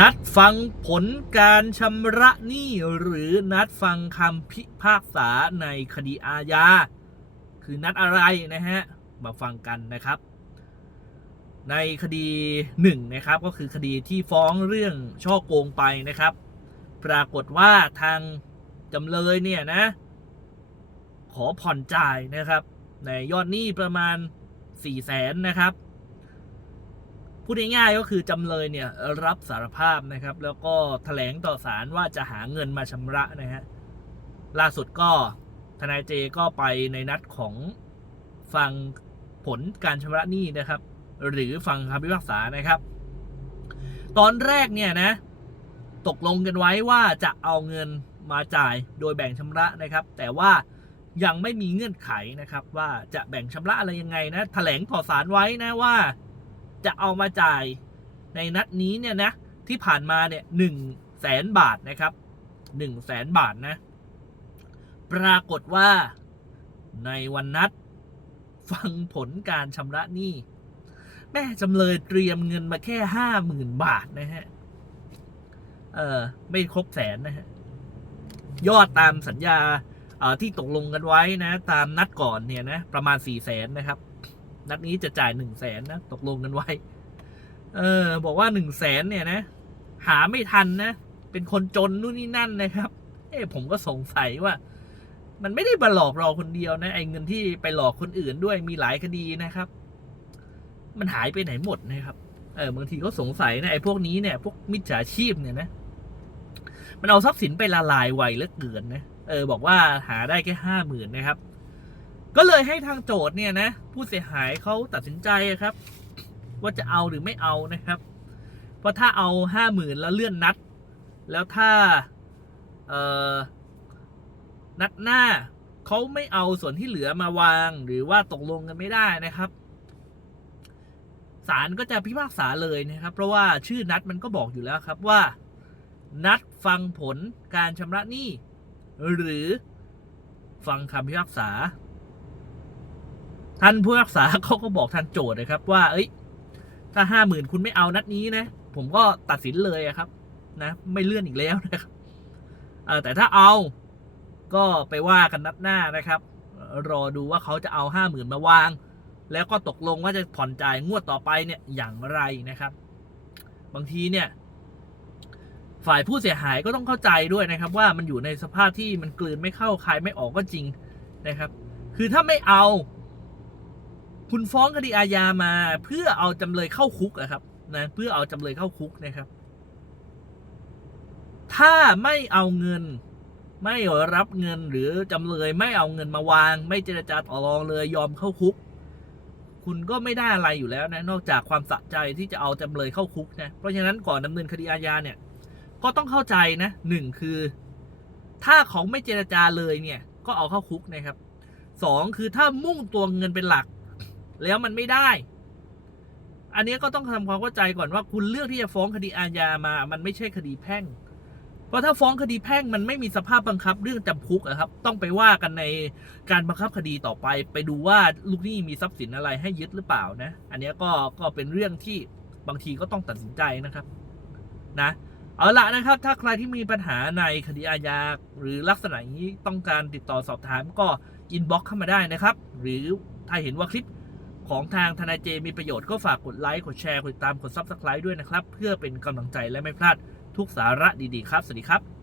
นัดฟังผลการชำระหนี้หรือนัดฟังคำพิพากษาในคดีอาญา คือนัดอะไรนะฮะ มาฟังกันนะครับ ในคดีหนึ่งนะครับก็คือคดีที่ฟ้องเรื่องช่อโกงไปนะครับ ปรากฏว่าทางจำเลยเนี่ยนะ ขอผ่อนจ่ายนะครับ ในยอดหนี้ประมาณ4ี่แสนนะครับ พูดง่ายๆก็คือจำเลยเนี่ยรับสารภาพนะครับ แล้วก็แถลงต่อศาลว่าจะหาเงินมาชำระนะฮะล่าสุดก็ทนายเจก็ไปในนัดของฟังผลการชำระหนี้นะครับ หรือฟังคำพิพากษานะครับ ตอนแรกเนี่ยนะ ตกลงกันไว้ว่าจะเอาเงินมาจ่ายโดยแบ่งชำระนะครับ แต่ว่ายังไม่มีเงื่อนไขนะครับ ว่าจะแบ่งชำระอะไรยังไงนะแถลงต่อศาลไว้นะว่า จะเอามาจ่ายในนัดนี้เนี่ยนะที่ผ่านมาเนี่ยหนึ่งแสนบาทนะครับหนึ่งแสนบาทนะ ปรากฏว่าในวันนัดฟังผลการชำระหนี้ แม่จำเลยเตรียมเงินมาแค่ห้าหมื่นบาทนะฮะ เออไม่ครบแสนนะฮะ ยอดตามสัญญาที่ตกลงกันไว้นะ ตามนัดก่อนเนี่ยนะ ประมาณสี่แสนนะครับ นัดนี้จะจ่ายหนึ่งแสนนะ ตกลงกันไว้ เออ บอกว่าหนึ่งแสนเนี่ยนะ หาไม่ทันนะ เป็นคนจนนู่นนี่นั่นนะครับ เอ้ผมก็สงสัยว่า มันไม่ได้มาหลอกเราคนเดียวนะ ไอ้เงินที่ไปหลอกคนอื่นด้วยมีหลายคดีนะครับ มันหายไปไหนหมดนะครับ เออบางทีก็สงสัยนะไอ้พวกนี้เนี่ย พวกมิจฉาชีพเนี่ยนะ มันเอาทรัพย์สินไปละลายไวเหลือเกินนะ เออ บอกว่าหาได้แค่ห้าหมื่นนะครับ ก็เลยให้ทางโจทย์เนี่ยนะผู้เสียหายเขาตัดสินใจครับ ว่าจะเอาหรือไม่เอานะครับเพราะถ้าเอาห้าหมื่นแล้วเลื่อนนัด แล้วถ้าเอ่อนัดหน้าเขาไม่เอาส่วนที่เหลือมาวางหรือว่าตกลงกันไม่ได้นะครับศาลก็จะพิพากษาเลยนะครับ เพราะว่าชื่อนัดมันก็บอกอยู่แล้วครับว่า นัดฟังผลการชำระหนี้หรือฟังคำพิพากษา ท่านผู้พิพากษาเขาก็บอกทางโจทย์นะครับ ว่า เอ้ย ถ้าห้าหมื่นคุณไม่เอานัดนี้นะ ผมก็ตัดสินเลยครับ นะ ไม่เลื่อนอีกแล้วนะครับแต่ถ้าเอาก็ไปว่ากันนัดหน้านะครับ รอดูว่าเขาจะเอาห้าหมื่นมาวาง แล้วก็ตกลงว่าจะผ่อนจ่ายงวดต่อไปเนี่ยอย่างไรนะครับ บางทีเนี่ยฝ่ายผู้เสียหายก็ต้องเข้าใจด้วยนะครับ ว่ามันอยู่ในสภาพที่มันกลืนไม่เข้าคายไม่ออกก็จริงนะครับ คือถ้าไม่เอา คุณฟ้องคดีอาญามา เพื่อเอาจำเลยเข้าคุกอะครับนะเพื่อเอาจำเลยเข้าคุกนะครับ ถ้าไม่เอาเงิน ไม่รับเงินหรือจำเลยไม่เอาเงินมาวาง ไม่เจรจาต่อรองเลยยอมเข้าคุก คุณก็ไม่ได้อะไรอยู่แล้วนะ นอกจากความสะใจที่จะเอาจำเลยเข้าคุกนะเพราะฉะนั้นก่อนดำเนินคดีอาญาเนี่ย ก็ต้องเข้าใจนะหนึ่งคือ ถ้าเขาไม่เจรจาเลยเนี่ย ก็เอาเข้าคุกนะครับสองคือถ้ามุ่งตัวเงินเป็นหลัก แล้วมันไม่ได้ อันนี้ก็ต้องทำความเข้าใจก่อนว่าคุณเลือกที่จะฟ้องคดีอาญามา มันไม่ใช่คดีแพ่ง เพราะถ้าฟ้องคดีแพ่งมันไม่มีสภาพบังคับเรื่องจำคุกอะครับ ต้องไปว่ากันในการบังคับคดีต่อไป ไปดูว่าลูกหนี้มีทรัพย์สินอะไรให้ยึดหรือเปล่านะ อันนี้ก็ก็เป็นเรื่องที่บางทีก็ต้องตัดสินใจนะครับ นะเอาละนะครับ ถ้าใครที่มีปัญหาในคดีอาญาหรือลักษณะนี้ต้องการติดต่อสอบถามก็อินบ็อกเข้ามาได้นะครับ หรือถ้าเห็นว่าคลิป ของทางทนายเจมีประโยชน์ก็ฝากกดไลค์ กดแชร์กดติดตาม กดซับสไคร b e ด้วยนะครับ เพื่อเป็นกำลังใจและไม่พลาดทุกสาระดีๆครับ สวัสดีครับ